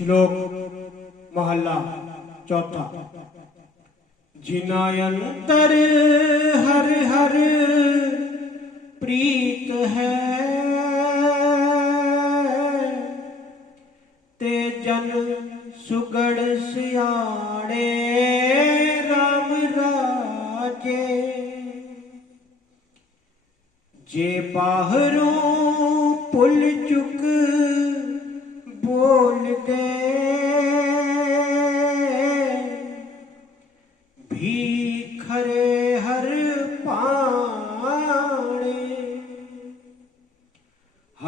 ਸ਼ਲੋਕ ਮਹੱਲਾ ਚੌਥਾ। ਜਿਨਾ ਅੰਤਰ ਹਰ ਹਰ ਪ੍ਰੀਤ ਹੈ, ਤੇ ਜਨ ਸੁਗੜ ਸਿਆਣੇ RAM ਰਾਜੇ। ਜੇ ਬਾਹਰੋਂ ਪੁੱਲ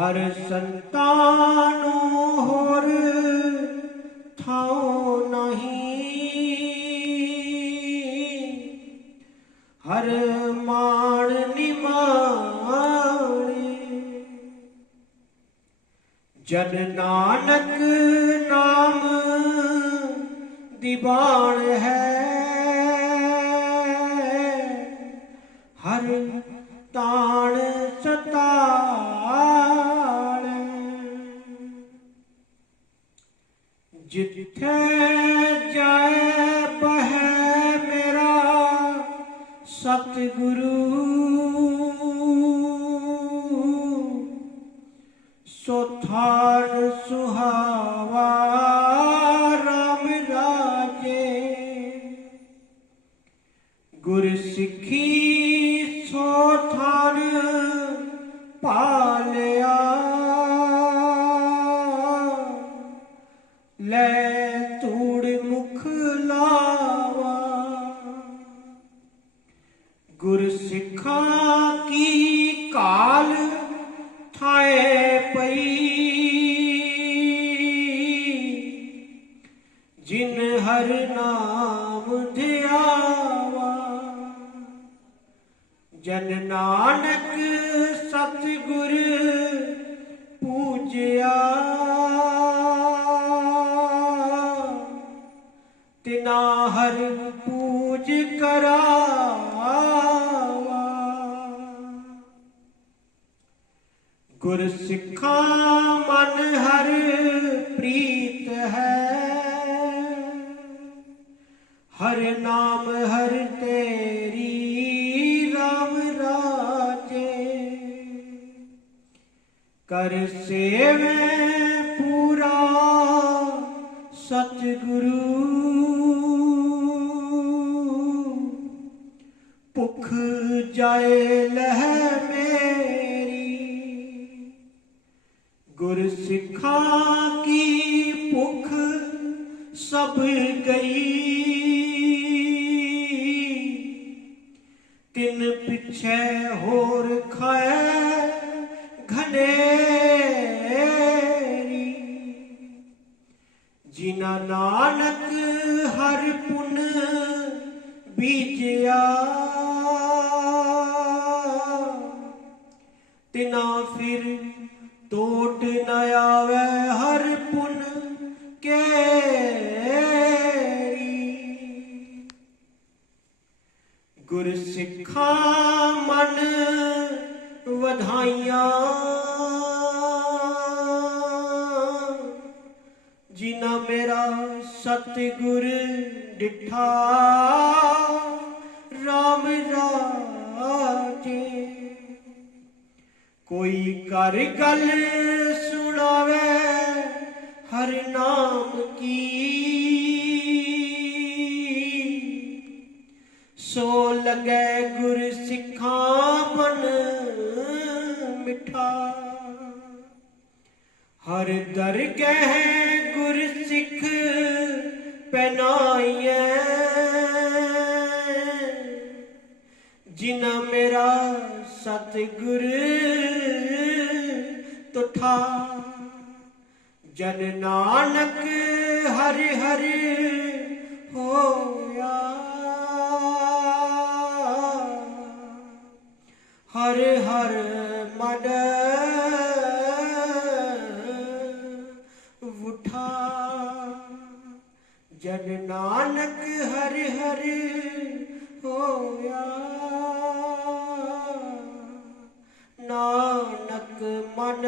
ਹਰ ਸੰਤਾਨ ਹੋਰ ਥਾਉ ਨਹੀਂ। ਹਰ ਮਾਣ ਨਿਮਾਣੇ। ਜਨ ਨਾਨਕ ਨਾਮ ਦੀਵਾਨ ਹੈ। ਹਰ ਤਾਣ ਜਿੱਥੇ ਜਾਏ ਬਹਿ ਮੇਰਾ ਸਤਿਗੁਰੂ ਸੋ ਥਾਰ ਸੁਹਾਵਾ ਰਾਮ ਰਾਜੇ ਗੁਰ ਸਿੱਖੀ ਸੋ ਥਾਨ ਪਾਲਿਆ ਲੈ ਤੂੜ ਮੁਖ ਲਾਵਾ। ਗੁਰ ਸਿੱਖਾਂ ਕੀ ਕਾਲ ਥਾਏ ਪਈ। ਜਿਨ ਹਰ ਨਾਮ ਧਿਆਵਾ। ਜਨ ਨਾਨਕ ਸਤਿਗੁਰ ਪੂਜਿਆ। ਗੁਰ ਸਿੱਖਾਂ ਮਨ ਹਰ ਪ੍ਰੀਤ ਹੈ ਹਰ ਨਾਮ ਹਰ ਤੇਰੀ RAM ਰਾਜੇ ਕਰ ਸੇਵੇ ਪੂਰਾ ਸਤਿਗੁਰੂ ਭੁਖ ਜਾਏ ਲਹਿ ਮੇਰੀ ਗੁਰ ਸਿੱਖਾਂ ਕੀ ਭੁਖ ਸਭ ਗਈ ਤਿੰਨ ਪਿਛੇ ਹੋਰ ਖਾਏ ਘਨੇਰੀ ਜਿਨਾ ਨਾਨਕ ਵਧਾਈਆਂ ਜਿਨਾ ਮੇਰਾ ਸਤਿਗੁਰ ਡਿਠਾ। RAM ਰਾਜੇ। ਕੋਈ ਕਰ ਗੱਲ ਸੁਣਾਵੇ, ਹਰ ਨਾਮ ਕੀ। ਸੋ ਲਗੈ ਗੁਰ ਸਿੱਖਾਂ ਹਰ ਦਰਗਹਿ ਗੁਰ ਸਿੱਖ ਪਹਿਨਾਈਐ। ਜਿਨਾ ਮੇਰਾ ਸਤਿਗੁਰ ਤੁਠਾ, ਜਨ ਨਾਨਕ ਹਰਿ ਹਰਿ ਹੋਇਆ। ਹਰ ਹਰ ਮਨ ਉਠਾ। ਜਨ ਨਾਨਕ ਹਰ ਹਰ ਹੋਇਆ। ਨਾਨਕ ਮਨ